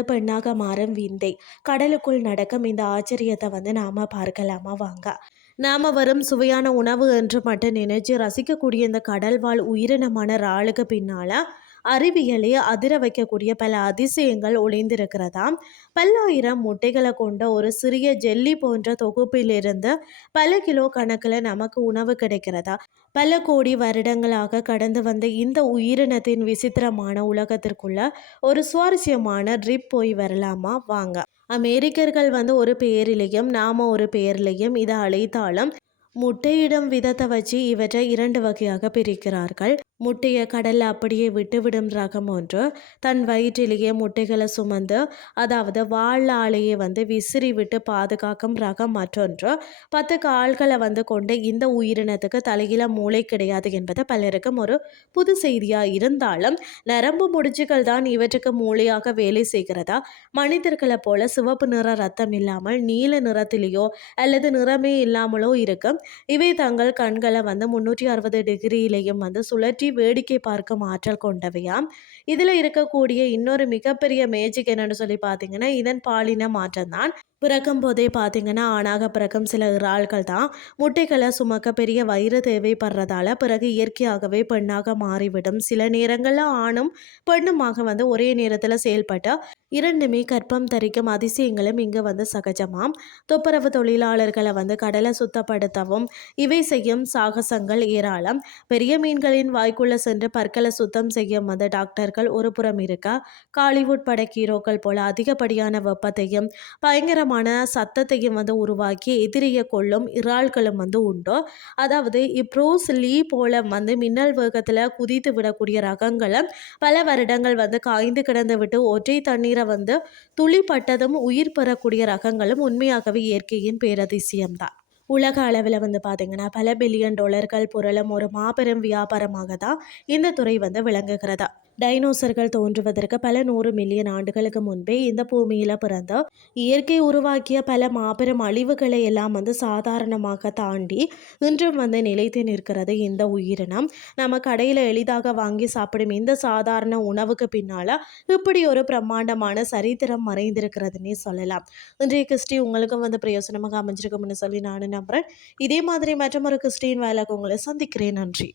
இருந்து பெண்ணாக மாறும் விந்தை கடலுக்குள் நடக்கும் இந்த ஆச்சரியத்தை நாம பார்க்கலாமா வாங்க. நாம வரும் சுவையான உணவு என்று மட்டும் நினைச்சு ரசிக்கக்கூடிய இந்த கடல்வாழ் உயிரினமான இறாலுக்கு பின்னால அறிவியலே அதிர வைக்கக்கூடிய பல அதிசயங்கள் ஒளிந்திருக்கிறதாம். பல்லாயிரம் முட்டைகளை கொண்ட ஒரு சிறிய ஜெல்லி போன்ற தொகுப்பிலிருந்து பல கிலோ கணக்கில் நமக்கு உணவு கிடைக்கிறதா. பல கோடி வருடங்களாக கடந்து வந்த இந்த உயிரினத்தின் விசித்திரமான உலகத்திற்குள்ள ஒரு சுவாரஸ்யமான ட்ரிப் போய் வரலாமா வாங்க. அமெரிக்கர்கள் ஒரு பெயரிலையும் நாம ஒரு பெயர்லையும் இதை அழைத்தாலும் முட்டையிடும் விதத்தை வச்சு இவற்றை இரண்டு வகையாக பிரிக்கிறார்கள். முட்டையை கடல்ல அப்படியே விட்டுவிடும் ரகம் ஒன்று, தன் வயிற்றிலேயே முட்டைகளை சுமந்து அதாவது வாழாலேயே விசிறி விட்டு பாதுகாக்கும் ரகம் மற்றொன்று. 10 கால்களை கொண்ட இந்த உயிரினத்துக்கு தலையில மூளை கிடையாது என்பது பலருக்கும் ஒரு புது செய்தியா இருந்தாலும் நரம்பு முடிச்சுகள் தான் இவற்றுக்கு மூளையாக வேலை செய்கிறதா. மனிதர்களை போல சிவப்பு நிற ரத்தம் இல்லாமல் நீல நிறத்திலேயோ அல்லது நிறமே இல்லாமலோ இருக்கும். இவை தங்கள் கண்களை 360 டிகிரியிலையும் சுழற்றி வேடிக்கை பார்க்கும் ஆற்றல் கொண்டவையாம். இதில் இருக்கக்கூடிய இன்னொரு மிகப்பெரிய மேஜிக் என்னன்னு சொல்லி பார்த்தீங்கன்னா இதன் பாலின மாற்றம் தான். பிறக்கும் போதே பார்த்தீங்கன்னா ஆணாக பிறக்கும் சில இறால்கள் தான் முட்டைகளை சுமக்க பெரிய வயிறு தேவைப்படுறதால பிறகு இயற்கையாகவே பெண்ணாக மாறிவிடும். சில நேரங்களில் ஆணும் பெண்ணுமாக ஒரே நேரத்தில் செயல்பட்டு இரண்டுமே கற்பம் தரிக்கும் அதிசயங்களும் இங்கே சகஜமாம். துப்புரவு தொழிலாளர்களை கடலை சுத்தப்படுத்தவும் இவை செய்யும் சாகசங்கள் ஏராளம். பெரிய மீன்களின் வாய்க்குள்ள சென்று பற்களை சுத்தம் செய்யும் டாக்டர்கள் ஒரு புறம் இருக்க, காலிவுட் பட ஹீரோக்கள் போல அதிகப்படியான வெப்பத்தையும் பயங்கரமான சத்தத்தையும் உருவாக்கி எதிரியை கொள்ளும் இறால்களும் உண்டோ. அதாவது இப்ரோஸ் லீ போல மின்னல் வேகத்தில் குதித்து விடக்கூடிய ரகங்களை பல வருடங்கள் காய்ந்து கிடந்து விட்டு ஒற்றை தண்ணீரை துளிப்பட்டதும் உயிர் பெறக்கூடிய ரகங்களும் உண்மையாகவே இயற்கையின் பேரதிசயம்தான். உலக அளவில் பார்த்தீங்கன்னா பல பில்லியன் டாலர்கள் புரளும் ஒரு மாபெரும் வியாபாரமாக தான் இந்த துறை விளங்குகிறதா. டைனோசர்கள் தோன்றுவதற்கு பல 100 மில்லியன் ஆண்டுகளுக்கு முன்பே இந்த பூமியில் பிறந்த இயற்கை உருவாக்கிய பல மாபெரும் அழிவுகளை எல்லாம் சாதாரணமாக தாண்டி இன்றும் நிலைத்து நிற்கிறது இந்த உயிரினம். நம்ம கடையில் எளிதாக வாங்கி சாப்பிடும் இந்த சாதாரண உணவுக்கு பின்னால் இப்படி ஒரு பிரம்மாண்டமான சரித்திரம் மறைந்திருக்கிறதுனே சொல்லலாம். இன்றைய கிறிஸ்டி உங்களுக்கும் பிரயோசனமாக அமைஞ்சிருக்கும்னு சொல்லி நான் நம்புகிறேன். இதே மாதிரி மற்றும் ஒரு கிறிஸ்டின் வேலைக்கு உங்களை சந்திக்கிறேன். நன்றி.